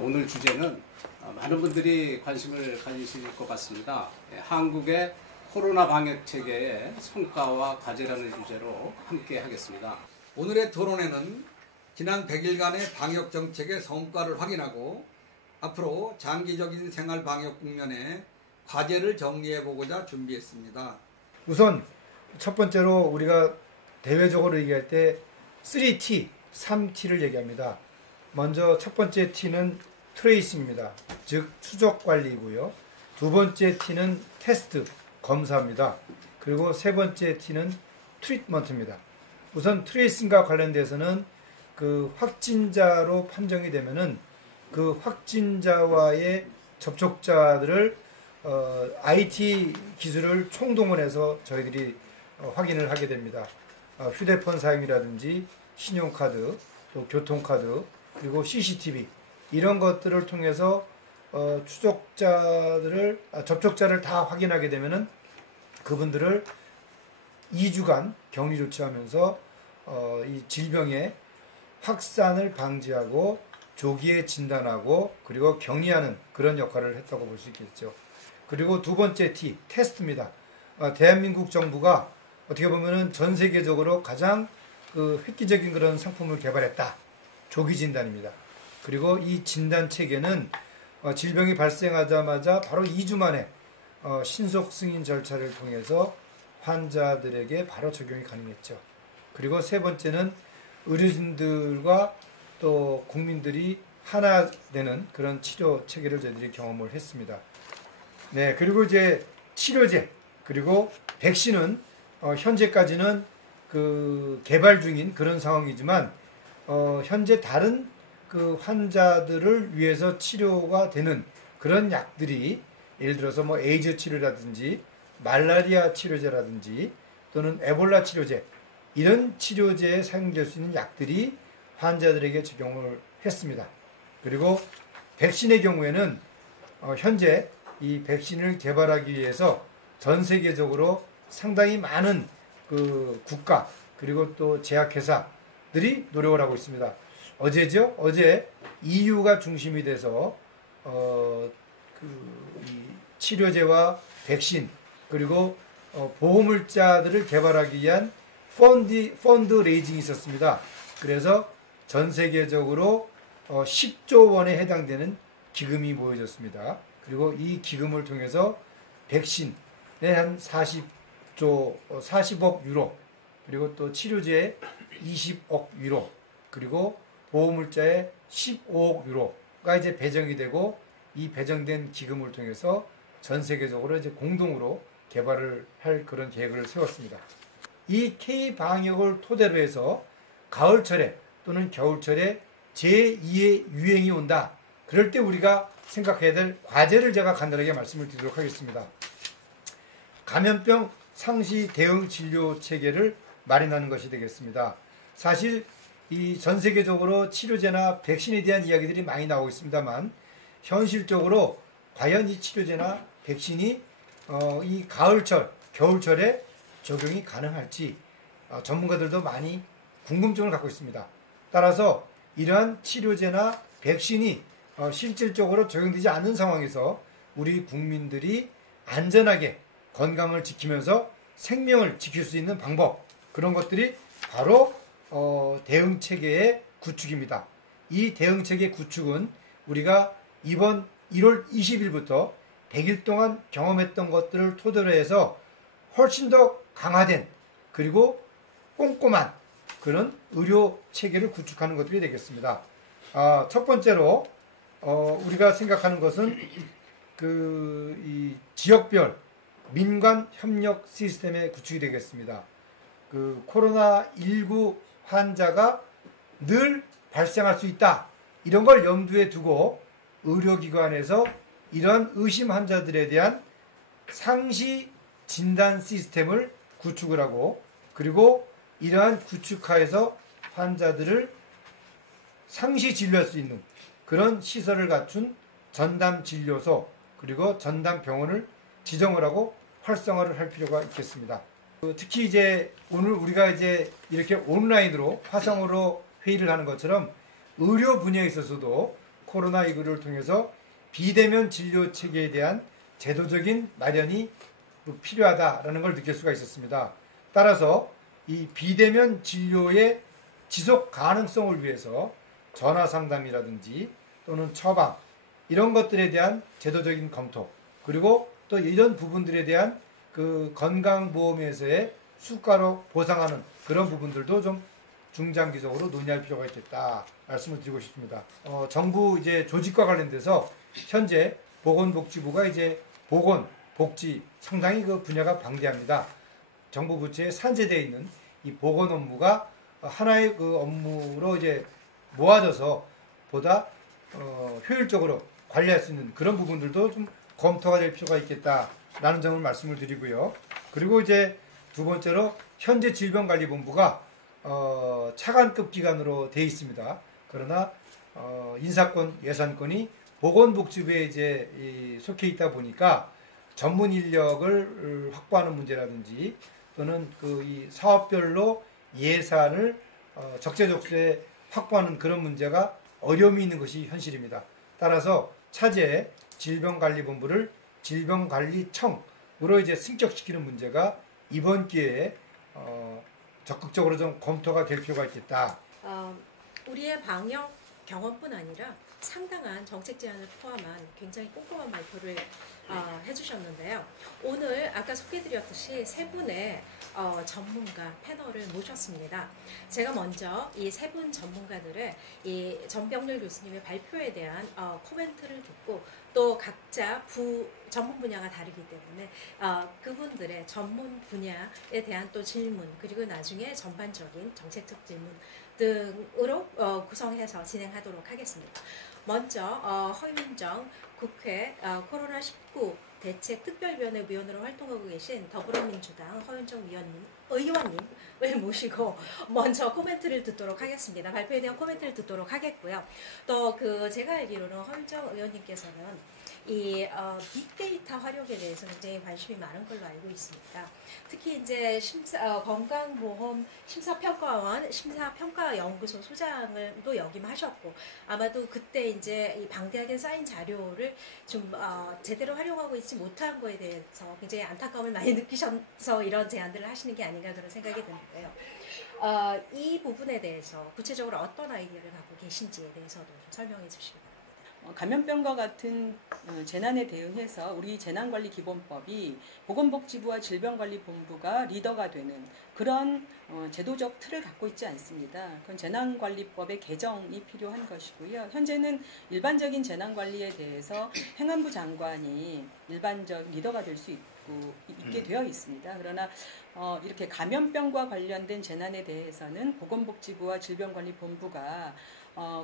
오늘 주제는 많은 분들이 관심을 가지실 것 같습니다. 한국의 코로나 방역 체계의 성과와 과제라는 주제로 함께 하겠습니다. 오늘의 토론회는 지난 100일간의 방역 정책의 성과를 확인하고 앞으로 장기적인 생활 방역 국면의 과제를 정리해 보고자 준비했습니다. 우선 첫 번째로 우리가 대외적으로 얘기할 때 3T, 3T를 얘기합니다. 먼저 첫 번째 T는 트레이싱입니다. 즉 추적 관리이고요. 두 번째 T는 테스트, 검사입니다. 그리고 세 번째 T는 트리트먼트입니다. 우선 트레이싱과 관련돼서는 그 확진자로 판정이 되면은 그 확진자와의 접촉자들을 IT 기술을 총동원해서 저희들이 확인을 하게 됩니다. 휴대폰 사용이라든지 신용카드, 또 교통카드, 그리고 CCTV 이런 것들을 통해서 접촉자를 다 확인하게 되면은 그분들을 2주간 격리 조치하면서 이 질병의 확산을 방지하고 조기에 진단하고 그리고 격리하는 그런 역할을 했다고 볼 수 있겠죠. 그리고 두 번째 T, 테스트입니다. 대한민국 정부가 어떻게 보면은 전 세계적으로 가장 그 획기적인 그런 상품을 개발했다. 조기 진단입니다. 그리고 이 진단 체계는 질병이 발생하자마자 바로 2주 만에 신속 승인 절차를 통해서 환자들에게 바로 적용이 가능했죠. 그리고 세 번째는 의료진들과 또 국민들이 하나 되는 그런 치료 체계를 저희들이 경험을 했습니다. 네, 그리고 이제 치료제 그리고 백신은 현재까지는 그 개발 중인 그런 상황이지만 현재 다른 그 환자들을 위해서 치료가 되는 그런 약들이 예를 들어서 뭐 에이즈 치료라든지 말라리아 치료제라든지 또는 에볼라 치료제 이런 치료제에 사용될 수 있는 약들이 환자들에게 적용을 했습니다. 그리고 백신의 경우에는 현재 이 백신을 개발하기 위해서 전 세계적으로 상당히 많은 그 국가 그리고 또 제약회사들이 노력을 하고 있습니다. 어제죠? 어제 EU가 중심이 돼서 이 치료제와 백신 그리고 보호물자들을 개발하기 위한 펀드 레이징이 있었습니다. 그래서 전 세계적으로 10조 원에 해당되는 기금이 모여졌습니다. 그리고 이 기금을 통해서 백신에 한 40억 유로, 그리고 또 치료제에 20억 유로, 그리고 보호물자에 15억 유로가 이제 배정이 되고 이 배정된 기금을 통해서 전 세계적으로 이제 공동으로 개발을 할 그런 계획을 세웠습니다. 이 K 방역을 토대로 해서 가을철에 또는 겨울철에 제2의 유행이 온다. 그럴 때 우리가 생각해야 될 과제를 제가 간단하게 말씀을 드리도록 하겠습니다. 감염병 상시 대응 진료 체계를 마련하는 것이 되겠습니다. 사실 이 전 세계적으로 치료제나 백신에 대한 이야기들이 많이 나오고 있습니다만 현실적으로 과연 이 치료제나 백신이 이 가을철, 겨울철에 적용이 가능할지 전문가들도 많이 궁금증을 갖고 있습니다. 따라서 이러한 치료제나 백신이 실질적으로 적용되지 않는 상황에서 우리 국민들이 안전하게 건강을 지키면서 생명을 지킬 수 있는 방법 그런 것들이 바로 대응체계의 구축입니다. 이 대응체계 구축은 우리가 이번 1월 20일부터 100일 동안 경험했던 것들을 토대로 해서 훨씬 더 강화된 그리고 꼼꼼한 그런 의료 체계를 구축하는 것들이 되겠습니다. 첫 번째로 우리가 생각하는 것은 이 지역별 민관 협력 시스템의 구축이 되겠습니다. 그 코로나19 환자가 늘 발생할 수 있다. 이런 걸 염두에 두고 의료기관에서 이런 의심 환자들에 대한 상시 진단 시스템을 구축을 하고 그리고 이러한 구축하에서 환자들을 상시 진료할 수 있는 그런 시설을 갖춘 전담진료소 그리고 전담병원을 지정을 하고 활성화를 할 필요가 있겠습니다. 특히 이제 오늘 우리가 이제 이렇게 온라인으로 화상으로 회의를 하는 것처럼 의료 분야에 있어서도 코로나19를 통해서 비대면 진료 체계에 대한 제도적인 마련이 필요하다라는 걸 느낄 수가 있었습니다. 따라서 이 비대면 진료의 지속 가능성을 위해서 전화 상담이라든지 또는 처방 이런 것들에 대한 제도적인 검토, 그리고 또 이런 부분들에 대한 그 건강보험에서의 수가로 보상하는 그런 부분들도 좀 중장기적으로 논의할 필요가 있겠다 말씀을 드리고 싶습니다. 정부 이제 조직과 관련돼서 현재 보건복지부가 이제 보건, 복지 상당히 그 분야가 방대합니다. 정부 부처에 산재되어 있는 이 보건 업무가 하나의 그 업무로 이제 모아져서 보다 효율적으로 관리할 수 있는 그런 부분들도 좀 검토가 될 필요가 있겠다라는 점을 말씀을 드리고요. 그리고 이제 두 번째로 현재 질병관리본부가 차관급 기관으로 되어 있습니다. 그러나 인사권, 예산권이 보건복지부에 이제 속해 있다 보니까 전문 인력을 확보하는 문제라든지 또는 그 이 사업별로 예산을 적재적소에 확보하는 그런 문제가 어려움이 있는 것이 현실입니다. 따라서 차제에 질병관리본부를 질병관리청으로 이제 승격시키는 문제가 이번 기회에 적극적으로 좀 검토가 될 필요가 있겠다. 우리의 방역 경험뿐 아니라 상당한 정책 제안을 포함한 굉장히 꼼꼼한 발표를 해주셨는데요. 오늘 아까 소개드렸듯이 세 분의 전문가 패널을 모셨습니다. 제가 먼저 이 세 분 전문가들의 이 전병렬 교수님의 발표에 대한 코멘트를 듣고 또 각자 전문 분야가 다르기 때문에 그분들의 전문 분야에 대한 또 질문, 그리고 나중에 전반적인 정책적 질문 등으로 구성해서 진행하도록 하겠습니다. 먼저 허윤정 국회 코로나19 대책 특별위원회 위원으로 활동하고 계신 더불어민주당 허윤정 의원님을 모시고 먼저 코멘트를 듣도록 하겠습니다. 발표에 대한 코멘트를 듣도록 하겠고요. 또 제가 알기로는 허윤정 의원님께서는 이 빅데이터 활용에 대해서 굉장히 관심이 많은 걸로 알고 있습니다. 특히 이제 건강보험 심사평가원 심사평가연구소 소장을도 역임하셨고 아마도 그때 이제 이 방대하게 쌓인 자료를 좀 제대로 활용하고 있지 못한 거에 대해서 굉장히 안타까움을 많이 느끼셔서 이런 제안들을 하시는 게 아닌가 그런 생각이 드는데요. 이 부분에 대해서 구체적으로 어떤 아이디어를 갖고 계신지에 대해서도 좀 설명해 주시기 바랍니다. 감염병과 같은 재난에 대응해서 우리 재난관리기본법이 보건복지부와 질병관리본부가 리더가 되는 그런 제도적 틀을 갖고 있지 않습니다. 그건 재난관리법의 개정이 필요한 것이고요. 현재는 일반적인 재난관리에 대해서 행안부 장관이 일반적 리더가 될 수 있게 되어 있습니다. 그러나 이렇게 감염병과 관련된 재난에 대해서는 보건복지부와 질병관리본부가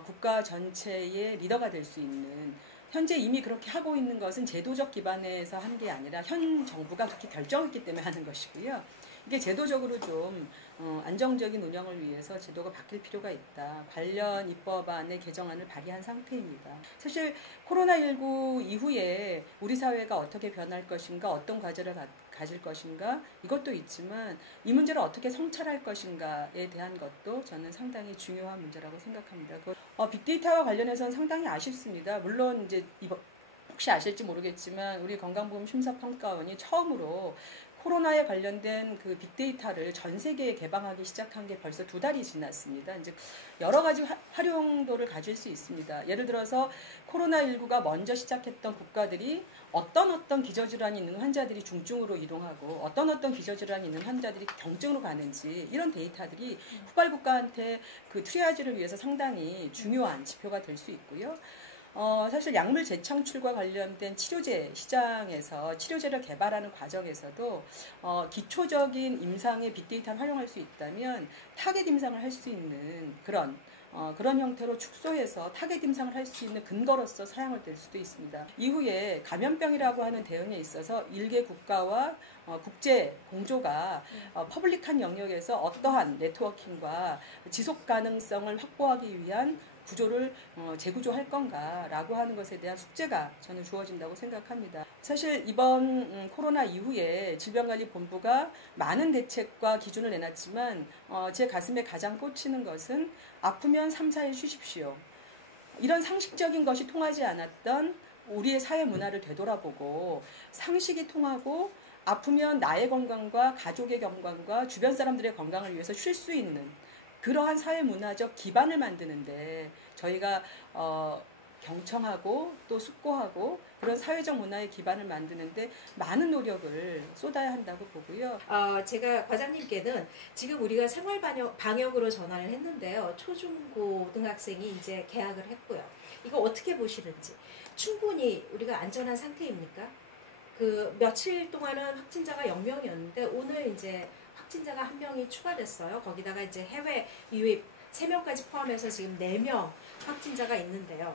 국가 전체의 리더가 될 수 있는, 현재 이미 그렇게 하고 있는 것은 제도적 기반에서 한 게 아니라 현 정부가 그렇게 결정했기 때문에 하는 것이고요. 이게 제도적으로 좀 안정적인 운영을 위해서 제도가 바뀔 필요가 있다. 관련 입법안의 개정안을 발의한 상태입니다. 사실 코로나19 이후에 우리 사회가 어떻게 변할 것인가, 어떤 과제를 가질 것인가, 이것도 있지만 이 문제를 어떻게 성찰할 것인가에 대한 것도 저는 상당히 중요한 문제라고 생각합니다. 빅데이터와 관련해서는 상당히 아쉽습니다. 물론 이제 혹시 아실지 모르겠지만 우리 건강보험 심사평가원이 처음으로 코로나에 관련된 그 빅데이터를 전 세계에 개방하기 시작한 게 벌써 2달이 지났습니다. 이제 여러 가지 활용도를 가질 수 있습니다. 예를 들어서 코로나19가 먼저 시작했던 국가들이 어떤 기저질환이 있는 환자들이 중증으로 이동하고 어떤 기저질환이 있는 환자들이 경증으로 가는지, 이런 데이터들이 후발 국가한테 그 트리아지를 위해서 상당히 중요한 지표가 될 수 있고요. 사실 약물 재창출과 관련된 치료제 시장에서 치료제를 개발하는 과정에서도 기초적인 임상의 빅데이터를 활용할 수 있다면 타겟 임상을 할 수 있는 그런 형태로 축소해서 타겟 임상을 할 수 있는 근거로서 사용을 될 수도 있습니다. 이후에 감염병이라고 하는 대응에 있어서 일개 국가와 국제 공조가 퍼블릭한 영역에서 어떠한 네트워킹과 지속 가능성을 확보하기 위한 구조를 재구조할 건가라고 하는 것에 대한 숙제가 저는 주어진다고 생각합니다. 사실 이번 코로나 이후에 질병관리본부가 많은 대책과 기준을 내놨지만 제 가슴에 가장 꽂히는 것은 아프면 3, 4일 쉬십시오. 이런 상식적인 것이 통하지 않았던 우리의 사회 문화를 되돌아보고 상식이 통하고 아프면 나의 건강과 가족의 건강과 주변 사람들의 건강을 위해서 쉴 수 있는 그러한 사회 문화적 기반을 만드는데 저희가 경청하고 또 숙고하고 그런 사회적 문화의 기반을 만드는데 많은 노력을 쏟아야 한다고 보고요. 제가 과장님께는 지금 우리가 생활 방역으로 전환을 했는데요. 초중고등학생이 이제 개학을 했고요. 이거 어떻게 보시는지 충분히 우리가 안전한 상태입니까? 그 며칠 동안은 확진자가 0명이었는데 오늘 이제 확진자가 1명이 추가됐어요. 거기다가 이제 해외 유입 3명까지 포함해서 지금 4명 확진자가 있는데요.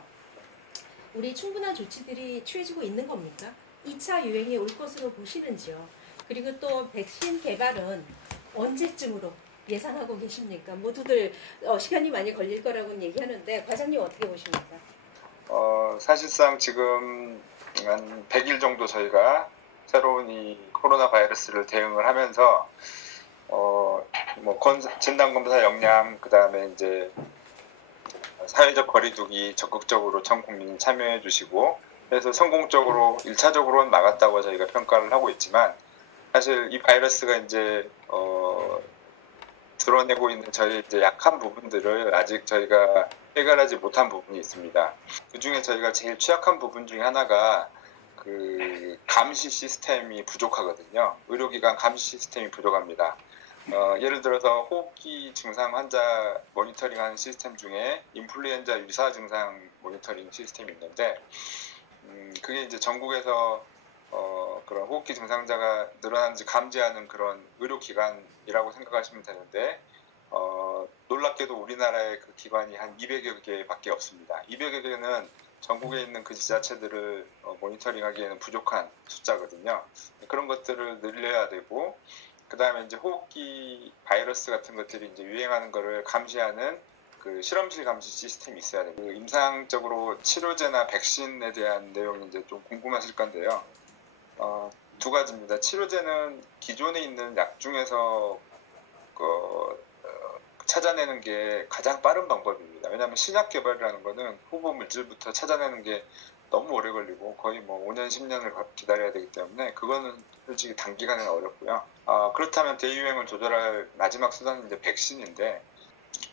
우리 충분한 조치들이 취해지고 있는 겁니까? 2차 유행이 올 것으로 보시는지요? 그리고 또 백신 개발은 언제쯤으로 예상하고 계십니까? 모두들 시간이 많이 걸릴 거라고는 얘기하는데 과장님 어떻게 보십니까? 사실상 지금 한 100일 정도 저희가 새로운 이 코로나 바이러스를 대응을 하면서 진단검사 역량, 그 다음에 이제 사회적 거리두기 적극적으로 전 국민이 참여해 주시고, 그래서 성공적으로 1차적으로는 막았다고 저희가 평가를 하고 있지만, 사실 이 바이러스가 이제 드러내고 있는 저희 이제 약한 부분들을 아직 저희가 해결하지 못한 부분이 있습니다. 그 중에 저희가 제일 취약한 부분 중에 하나가 그 감시 시스템이 부족하거든요. 의료기관 감시 시스템이 부족합니다. 예를 들어서 호흡기 증상 환자 모니터링하는 시스템 중에 인플루엔자 유사 증상 모니터링 시스템이 있는데, 그게 이제 전국에서 그런 호흡기 증상자가 늘어나는지 감지하는 그런 의료기관이라고 생각하시면 되는데, 놀랍게도 우리나라의 그 기관이 한 200여 개밖에 없습니다. 200여 개는 전국에 있는 그 지자체들을 모니터링하기에는 부족한 숫자거든요. 그런 것들을 늘려야 되고, 그 다음에 이제 호흡기 바이러스 같은 것들이 이제 유행하는 거를 감시하는 그 실험실 감시 시스템이 있어야 됩니다. 그 임상적으로 치료제나 백신에 대한 내용이 이제 좀 궁금하실 건데요. 두 가지입니다. 치료제는 기존에 있는 약 중에서 찾아내는 게 가장 빠른 방법입니다. 왜냐하면 신약 개발이라는 거는 후보 물질부터 찾아내는 게 너무 오래 걸리고 거의 뭐 5년, 10년을 기다려야 되기 때문에 그거는 솔직히 단기간에는 어렵고요. 그렇다면 대유행을 조절할 마지막 수단은 이제 백신인데,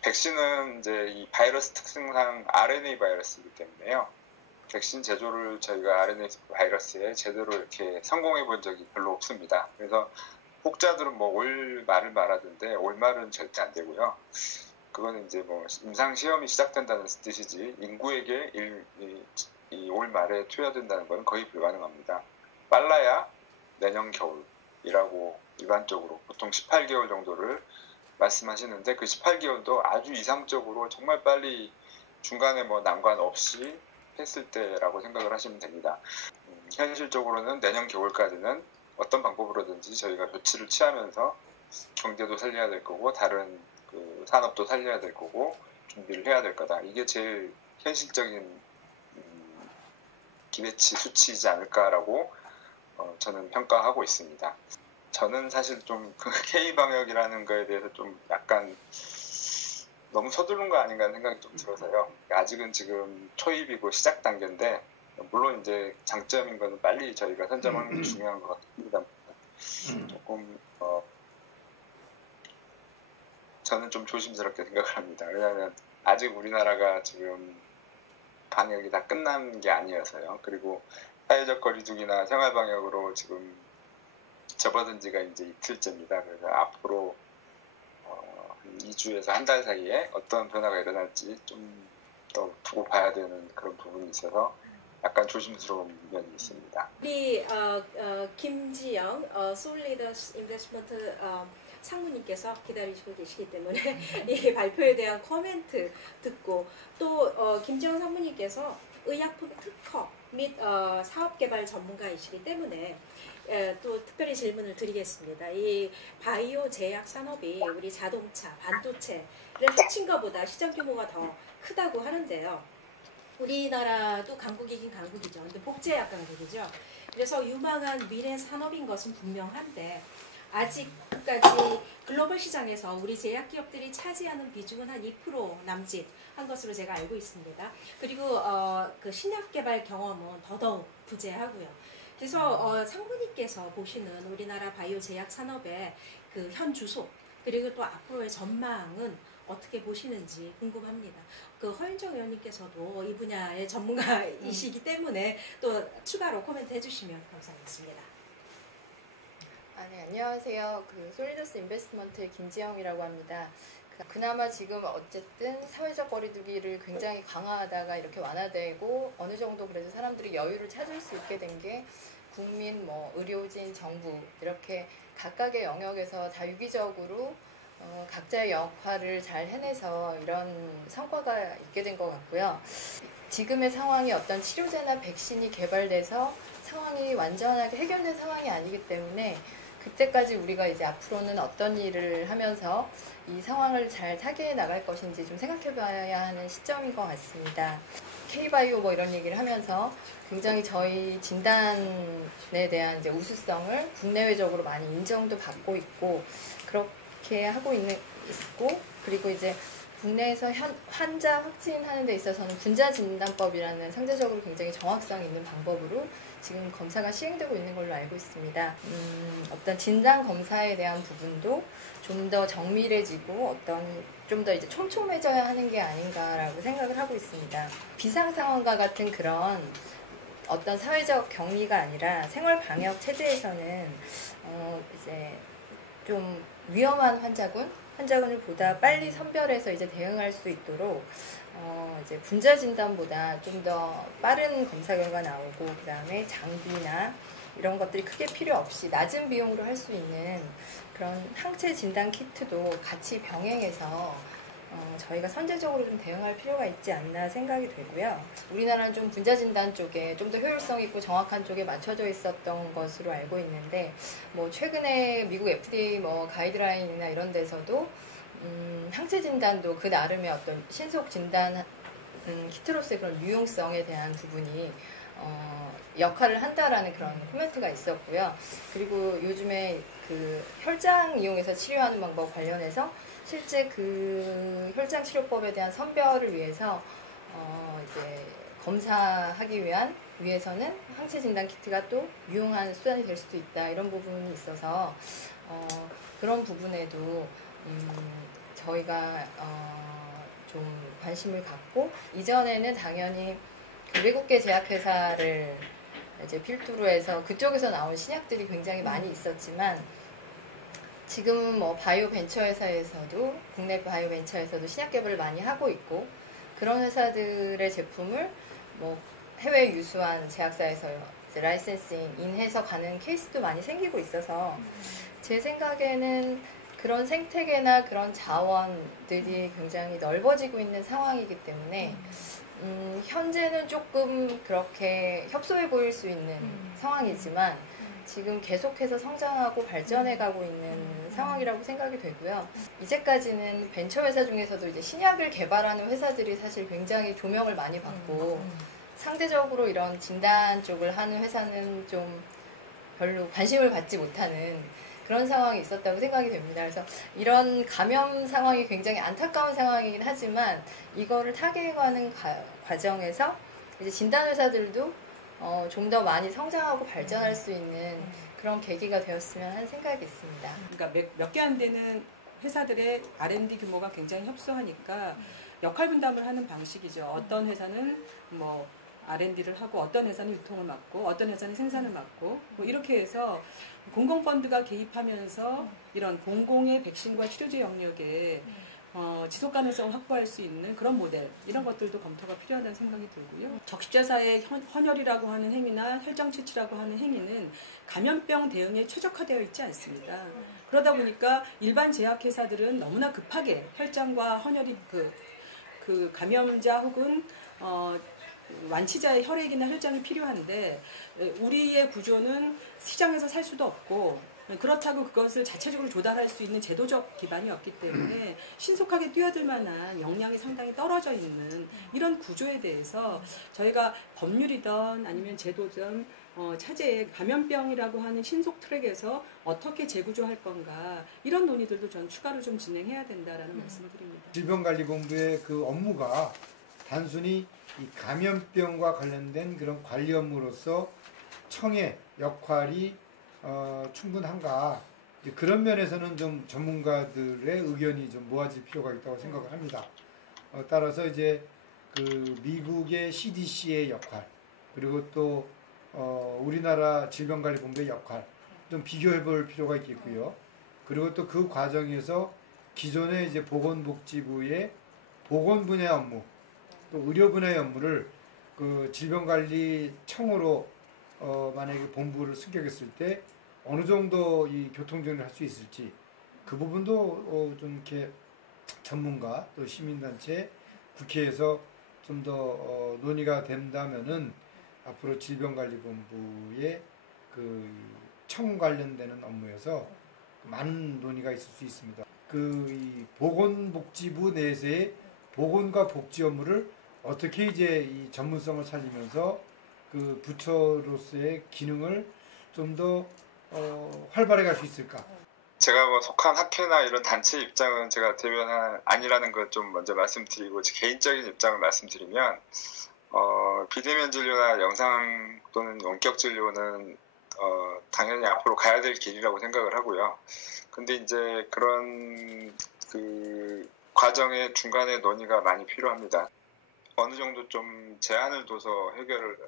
백신은 이제 이 바이러스 특성상 RNA 바이러스이기 때문에요. 백신 제조를 저희가 RNA 바이러스에 제대로 이렇게 성공해 본 적이 별로 없습니다. 그래서 혹자들은 뭐 올 말을 말하던데 올 말은 절대 안 되고요. 그거는 이제 뭐 임상 시험이 시작된다는 뜻이지 인구에게 이 올 말에 투여된다는 건 거의 불가능합니다. 빨라야 내년 겨울이라고 일반적으로 보통 18개월 정도를 말씀하시는데, 그 18개월도 아주 이상적으로 정말 빨리 중간에 뭐 난관 없이 했을 때라고 생각을 하시면 됩니다. 현실적으로는 내년 겨울까지는 어떤 방법으로든지 저희가 조치를 취하면서 경제도 살려야 될 거고 다른 그 산업도 살려야 될 거고 준비를 해야 될 거다. 이게 제일 현실적인 기대치 수치이지 않을까라고 저는 평가하고 있습니다. 저는 사실 좀 K-방역이라는 거에 대해서 좀 약간 너무 서두른 거 아닌가 하는 생각이 좀 들어서요. 아직은 지금 초입이고 시작 단계인데, 물론 이제 장점인 거는 빨리 저희가 선점하는 게 중요한 것 같습니다. 조금 저는 좀 조심스럽게 생각을 합니다. 왜냐하면 아직 우리나라가 지금 방역이 다 끝난 게 아니어서요. 그리고 사회적 거리두기나 생활 방역으로 지금 접어든 지가 이제 이틀째입니다. 그래서 앞으로 2주에서 한 달 사이에 어떤 변화가 일어날지 좀 더 두고 봐야 되는 그런 부분이 있어서 약간 조심스러운 면이 있습니다. 우리 김지영 소울리더스 인베스트먼트 상무님께서 기다리시고 계시기 때문에 이 발표에 대한 코멘트 듣고 또 김지영 상무님께서 의약품 특허 및 사업개발 전문가이시기 때문에 또 특별히 질문을 드리겠습니다. 이 바이오 제약 산업이 우리 자동차, 반도체를 합친 것보다 시장 규모가 더 크다고 하는데요. 우리나라도 강국이긴 강국이죠. 근데 복제약 강국이죠. 그래서 유망한 미래 산업인 것은 분명한데 아직까지 글로벌 시장에서 우리 제약 기업들이 차지하는 비중은 한 2% 남짓 한 것으로 제가 알고 있습니다. 그리고 그 신약 개발 경험은 더더욱 부재하고요. 그래서 상무님께서 보시는 우리나라 바이오 제약 산업의 그 현 주소 그리고 또 앞으로의 전망은 어떻게 보시는지 궁금합니다. 그 허윤정 의원님께서도 이 분야의 전문가이시기 때문에 또 추가로 코멘트 해주시면 감사하겠습니다. 네, 안녕하세요. 그 솔리더스 인베스트먼트의 김지영이라고 합니다. 그나마 지금 어쨌든 사회적 거리두기를 굉장히 강화하다가 이렇게 완화되고 어느 정도 그래도 사람들이 여유를 찾을 수 있게 된 게 국민, 의료진, 정부 이렇게 각각의 영역에서 다 유기적으로 각자의 역할을 잘 해내서 이런 성과가 있게 된 것 같고요. 지금의 상황이 어떤 치료제나 백신이 개발돼서 상황이 완전하게 해결된 상황이 아니기 때문에 그때까지 우리가 이제 앞으로는 어떤 일을 하면서 이 상황을 잘 타개해 나갈 것인지 좀 생각해 봐야 하는 시점인 것 같습니다. K바이오 이런 얘기를 하면서 굉장히 저희 진단에 대한 이제 우수성을 국내외적으로 많이 인정도 받고 있고 그렇게 하고 있고 그리고 이제 국내에서 환자 확진하는 데 있어서는 분자진단법이라는 상대적으로 굉장히 정확성 있는 방법으로 지금 검사가 시행되고 있는 걸로 알고 있습니다. 어떤 진단 검사에 대한 부분도 좀 더 정밀해지고 좀 더 이제 촘촘해져야 하는 게 아닌가라고 생각을 하고 있습니다. 비상 상황과 같은 그런 어떤 사회적 격리가 아니라 생활 방역 체제에서는 이제 좀 위험한 환자군을 보다 빨리 선별해서 이제 대응할 수 있도록 이제 분자 진단보다 좀 더 빠른 검사 결과 나오고 그다음에 장비나 이런 것들이 크게 필요 없이 낮은 비용으로 할 수 있는 그런 항체 진단 키트도 같이 병행해서 저희가 선제적으로 좀 대응할 필요가 있지 않나 생각이 되고요. 우리나라는 좀 분자 진단 쪽에 좀 더 효율성 있고 정확한 쪽에 맞춰져 있었던 것으로 알고 있는데 최근에 미국 FDA 가이드라인이나 이런 데서도 항체 진단도 그 나름의 어떤 신속 진단 키트로서의 그런 유용성에 대한 부분이 역할을 한다라는 그런 코멘트가 있었고요. 그리고 요즘에 그 혈장 이용해서 치료하는 방법 관련해서 실제 그 혈장 치료법에 대한 선별을 위해서 이제 검사하기 위해서는 항체 진단 키트가 또 유용한 수단이 될 수도 있다 이런 부분이 있어서 그런 부분에도 저희가 좀 관심을 갖고 이전에는 당연히 그 외국계 제약회사를 이제 필두로 해서 그쪽에서 나온 신약들이 굉장히 많이 있었지만 지금은 바이오 벤처 회사에서도 국내 바이오 벤처에서도 신약 개발을 많이 하고 있고 그런 회사들의 제품을 해외 유수한 제약사에서 이제 라이센싱 인해서 가는 케이스도 많이 생기고 있어서 제 생각에는 그런 생태계나 그런 자원들이 굉장히 넓어지고 있는 상황이기 때문에 현재는 조금 그렇게 협소해 보일 수 있는 상황이지만 지금 계속해서 성장하고 발전해가고 있는 상황이라고 생각이 되고요. 이제까지는 벤처 회사 중에서도 이제 신약을 개발하는 회사들이 사실 굉장히 조명을 많이 받고 상대적으로 이런 진단 쪽을 하는 회사는 좀 별로 관심을 받지 못하는 그런 상황이 있었다고 생각이 됩니다. 그래서 이런 감염 상황이 굉장히 안타까운 상황이긴 하지만 이거를 타개해가는 과정에서 이제 진단 회사들도 좀 더 많이 성장하고 발전할 수 있는 그런 계기가 되었으면 하는 생각이 있습니다. 그러니까 몇 개 안 되는 회사들의 R&D 규모가 굉장히 협소하니까 역할 분담을 하는 방식이죠. 어떤 회사는 R&D를 하고 어떤 회사는 유통을 맡고 어떤 회사는 생산을 맡고 이렇게 해서 공공펀드가 개입하면서 이런 공공의 백신과 치료제 영역에 지속 가능성을 확보할 수 있는 그런 모델 이런 것들도 검토가 필요하다는 생각이 들고요. 적십자사의 헌혈이라고 하는 행위나 혈장 채취라고 하는 행위는 감염병 대응에 최적화되어 있지 않습니다. 그러다 보니까 일반 제약회사들은 너무나 급하게 혈장과 헌혈이 그 감염자 혹은 완치자의 혈액이나 혈장이 필요한데 우리의 구조는 시장에서 살 수도 없고 그렇다고 그것을 자체적으로 조달할 수 있는 제도적 기반이 없기 때문에 신속하게 뛰어들 만한 역량이 상당히 떨어져 있는 이런 구조에 대해서 저희가 법률이든 아니면 제도든 차제에 감염병이라고 하는 신속 트랙에서 어떻게 재구조할 건가 이런 논의들도 전 추가로 좀 진행해야 된다라는 말씀을 드립니다. 질병관리본부의 그 업무가 단순히 이 감염병과 관련된 그런 관리 업무로서 청의 역할이 충분한가, 그런 면에서는 좀 전문가들의 의견이 좀 모아질 필요가 있다고 생각을 합니다. 따라서 이제 그 미국의 CDC의 역할, 그리고 또 우리나라 질병관리본부의 역할 좀 비교해 볼 필요가 있겠고요. 그리고 또 그 과정에서 기존의 이제 보건복지부의 보건 분야 업무, 또 의료 분야의 업무를 그 질병관리청으로 만약에 본부를 승격했을 때 어느 정도 이 교통정리를 할 수 있을지, 그 부분도 좀 이렇게 전문가 또 시민단체 국회에서 좀 더 논의가 된다면은 앞으로 질병관리본부의 그 청 관련되는 업무에서 많은 논의가 있을 수 있습니다. 그 이 보건복지부 내에서의 보건과 복지 업무를 어떻게 이제 이 전문성을 살리면서 그 부처로서의 기능을 좀 더 활발해 갈 수 있을까? 제가 뭐 속한 학회나 이런 단체 입장은 제가 대변한 아니라는 것 좀 먼저 말씀드리고, 제 개인적인 입장을 말씀드리면, 비대면 진료나 영상 또는 원격 진료는 당연히 앞으로 가야 될 길이라고 생각을 하고요. 근데 이제 그런 그 과정의 중간에 논의가 많이 필요합니다. 어느 정도 좀 제한을 둬서 해결을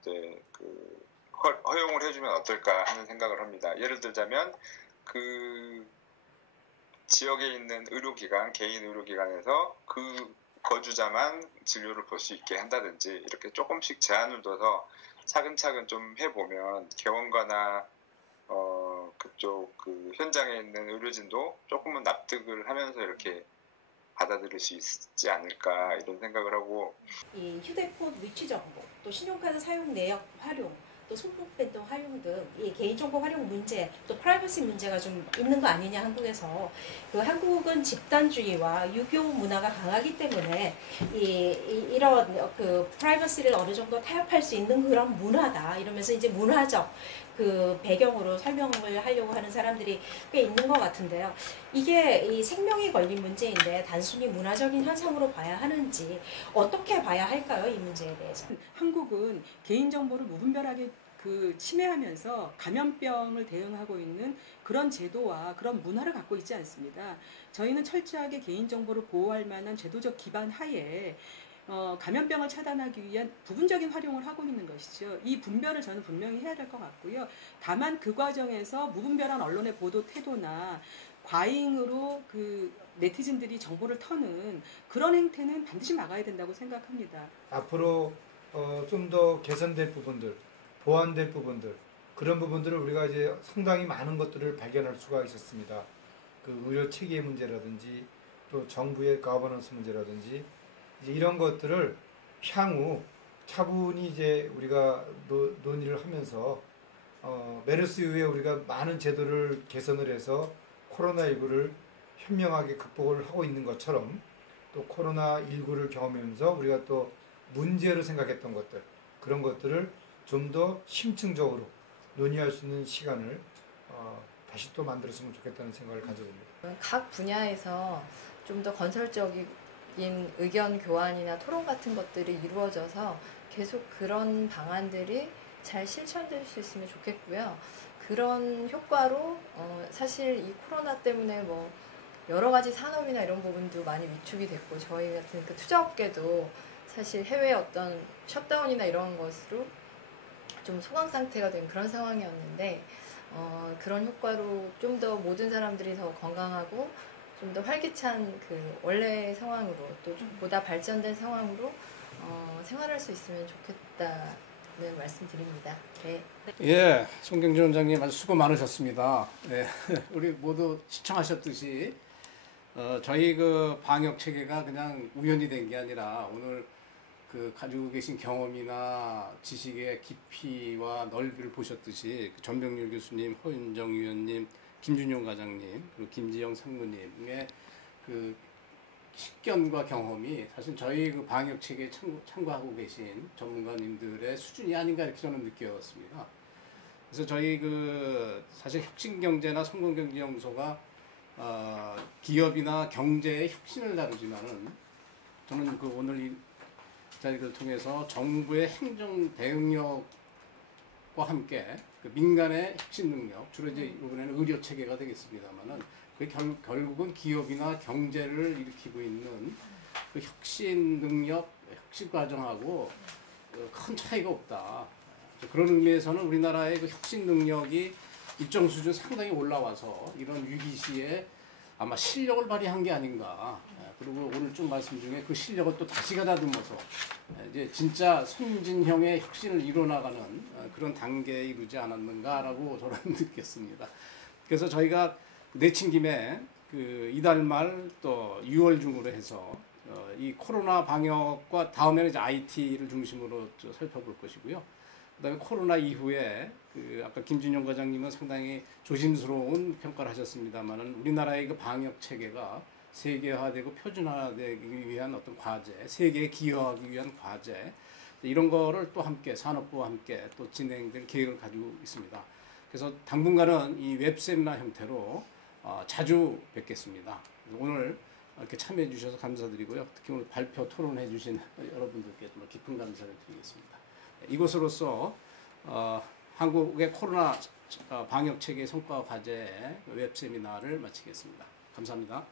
이제 그 허용을 해주면 어떨까 하는 생각을 합니다. 예를 들자면 그 지역에 있는 의료기관, 개인 의료기관에서 그 거주자만 진료를 볼 수 있게 한다든지 이렇게 조금씩 제한을 둬서 차근차근 좀 해보면 개원가나 그쪽 그 현장에 있는 의료진도 조금은 납득을 하면서 이렇게 받아들일 수 있지 않을까 이런 생각을 하고, 이 휴대폰 위치 정보, 또 신용카드 사용 내역 활용, 또 손목밴드 활용 등 이 개인정보 활용 문제, 또 프라이버시 문제가 좀 있는 거 아니냐 한국에서. 그 한국은 집단주의와 유교 문화가 강하기 때문에 이런 그 프라이버시를 어느 정도 타협할 수 있는 그런 문화다 이러면서 이제 문화적 그 배경으로 설명을 하려고 하는 사람들이 꽤 있는 것 같은데요. 이게 이 생명이 걸린 문제인데 단순히 문화적인 현상으로 봐야 하는지 어떻게 봐야 할까요, 이 문제에 대해서? 한국은 개인정보를 무분별하게 그 침해하면서 감염병을 대응하고 있는 그런 제도와 그런 문화를 갖고 있지 않습니다. 저희는 철저하게 개인정보를 보호할 만한 제도적 기반 하에 감염병을 차단하기 위한 부분적인 활용을 하고 있는 것이죠. 이 분별을 저는 분명히 해야 될 것 같고요. 다만 그 과정에서 무분별한 언론의 보도 태도나 과잉으로 그 네티즌들이 정보를 터는 그런 행태는 반드시 막아야 된다고 생각합니다. 앞으로 좀 더 개선될 부분들, 보완될 부분들, 그런 부분들을 우리가 이제 상당히 많은 것들을 발견할 수가 있었습니다. 그 의료 체계 문제라든지 또 정부의 거버넌스 문제라든지 이제 이런 것들을 향후 차분히 이제 우리가 논의를 하면서 메르스 이후에 우리가 많은 제도를 개선을 해서 코로나19를 현명하게 극복을 하고 있는 것처럼 또 코로나19를 경험하면서 우리가 또 문제로 생각했던 것들, 그런 것들을 좀 더 심층적으로 논의할 수 있는 시간을 다시 또 만들었으면 좋겠다는 생각을 가져봅니다. 각 분야에서 좀 더 건설적인 의견 교환이나 토론 같은 것들이 이루어져서 계속 그런 방안들이 잘 실천될 수 있으면 좋겠고요. 그런 효과로 사실 이 코로나 때문에 뭐 여러 가지 산업이나 이런 부분도 많이 위축이 됐고, 저희 같은 그 투자업계도 사실 해외 어떤 셧다운이나 이런 것으로 좀 소강 상태가 된 그런 상황이었는데, 그런 효과로 좀 더 모든 사람들이 더 건강하고 좀 더 활기찬 그 원래 상황으로 또 보다 발전된 상황으로 생활할 수 있으면 좋겠다는 말씀드립니다. 네. 예, 송경준 원장님 아주 수고 많으셨습니다. 네, 우리 모두 시청하셨듯이 저희 그 방역 체계가 그냥 우연히 된 게 아니라 오늘 그 가지고 계신 경험이나 지식의 깊이와 넓이를 보셨듯이 그 전병률 교수님, 허윤정 위원님, 김준용 과장님, 그리고 김지영 상무님의 그 식견과 경험이 사실 저희 그 방역 체계에 참고하고 계신 전문가님들의 수준이 아닌가 이렇게 저는 느꼈습니다. 그래서 저희 그 사실 혁신경제나 성공경제연구소가 기업이나 경제의 혁신을 다루지만은 저는 그 오늘 이 자리를 통해서 정부의 행정 대응력과 함께 그 민간의 혁신 능력, 주로 이제 이번에는 의료 체계가 되겠습니다만은 그 결국은 기업이나 경제를 일으키고 있는 그 혁신 능력, 혁신 과정하고 큰 차이가 없다. 그런 의미에서는 우리나라의 그 혁신 능력이 일정 수준 상당히 올라와서 이런 위기 시에 아마 실력을 발휘한 게 아닌가. 그리고 오늘 좀 말씀 중에 그 실력을 또 다시 가다듬어서 이제 진짜 선진형의 혁신을 이뤄나가는 그런 단계에 이르지 않았는가라고 저는 느꼈습니다. 그래서 저희가 내친 김에 그 이달 말 또 6월 중으로 해서 이 코로나 방역과 다음에는 이제 IT를 중심으로 살펴볼 것이고요. 그다음에 코로나 이후에 그 아까 김준영 과장님은 상당히 조심스러운 평가를 하셨습니다만은 우리나라의 그 방역 체계가 세계화되고 표준화되기 위한 어떤 과제, 세계에 기여하기 위한 과제 이런 거를 또 함께 산업부와 함께 또 진행될 계획을 가지고 있습니다. 그래서 당분간은 이 웹세미나 형태로 자주 뵙겠습니다. 오늘 이렇게 참여해 주셔서 감사드리고요. 특히 오늘 발표 토론해 주신 여러분들께 정말 깊은 감사를 드리겠습니다. 이것으로써 한국의 코로나 방역 체계 성과 과제 웹세미나를 마치겠습니다. 감사합니다.